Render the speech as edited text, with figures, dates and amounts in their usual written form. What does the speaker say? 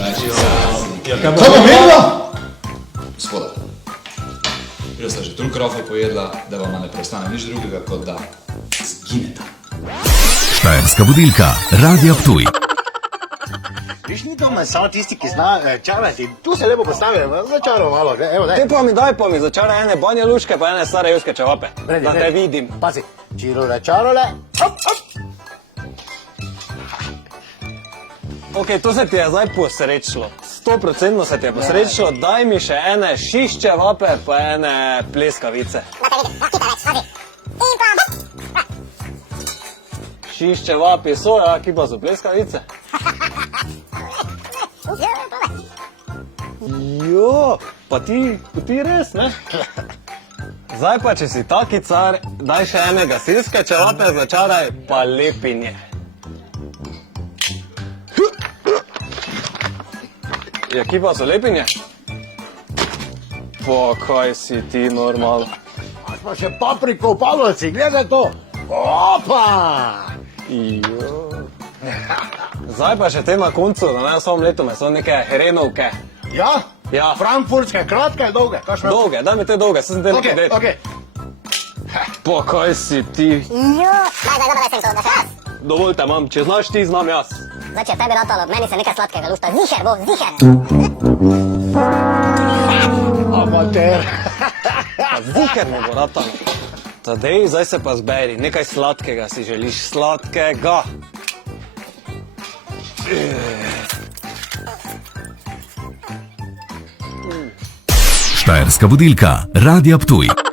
Kaj bo vedela? Gospoda, jaz sta že toliko rofov pojedla, da vama ne preostane nič drugega, kot da zgineta. Štajerska budilka, Radio Ptuj. Viš, ni to samo tisti, ki zna čarati. Tu se lepo postavim, začaram malo, evo, daj. Daj pa mi začaraj ene banje luške pa ene stare juske čevape, da te vidim. Pazi, čirole, čarole, hop, hop. Ok, to se ti je zdaj posrečilo. 100% se ti je posrečilo, daj mi še ene šišče vape pa ene pleskavice. Šišče vapi so, ja, ki pa so pleskavice. Jo, pa ti res, ne? Zdaj pa, če si taki car, daj še ene gasilske čevape, začaraj pa lepinje. Ja, ki pa so lepinje? Pa kaj si ti normalno? Pa še papriko v Pavlovci, gledaj to. Opa! Jo. Zdaj pa še te na koncu, da ne samo leto meso, neke herenovke. Ja? Ja. Frankfurtske, kratke, dolge. Dolge, daj mi te dolge, sem te nekaj det. Okej. Pa kaj si ti? Jo, daj, sem to, da še jaz. Dovolj te imam, če znaš ti, znam jaz. Zdaj, če tebi ratalo, meni se nekaj sladkega lušta. Ziher bo, ziher. Amater. Ziher mi bo ratalo. Tadej, zdaj se pa zberi, nekaj sladkega si želiš, sladkega. Štajerska budilka, Radio Ptuj.